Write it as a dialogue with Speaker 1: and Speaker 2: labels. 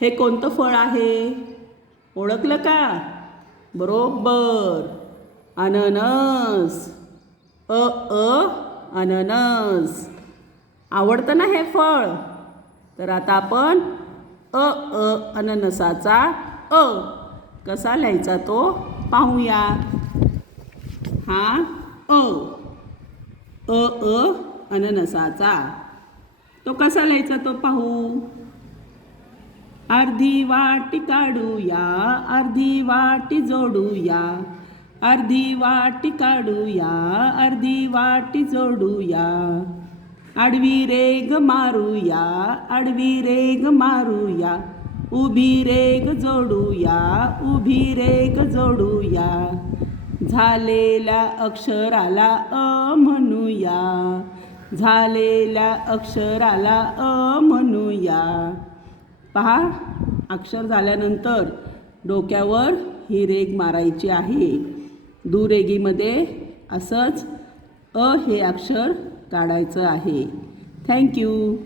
Speaker 1: हे कोणतं फळ आहे? ओळखलं का? बरोबर. अननस. अ अ अननस. आवडतं ना हे फळ? तर आता आपण अ अ अननसाचा अ कसा लिहायचा तो पाहूया. हा? अ. अ अ अननसाचा. तो कसा लिहायचा तो पाहू. अर्धी वाटी काढूया अर्धी वाटी जोडूया. अर्धी वाटी काढूया अर्धी वाटी जोडूया. आडवी रेग मारूया आडवी रेग मारूया. उभी रेग जोडूया उभी रेग जोडूया. झालेल्या अक्षराला अ म्हणूया. झालेल्या अक्षराला अ म्हणूया. पहा अक्षर झाल्यानंतर डोक्यावर ही रेग मारायची आहे. दुरेगीमध्ये असंच अ हे अक्षर काढायचं आहे. थँक्यू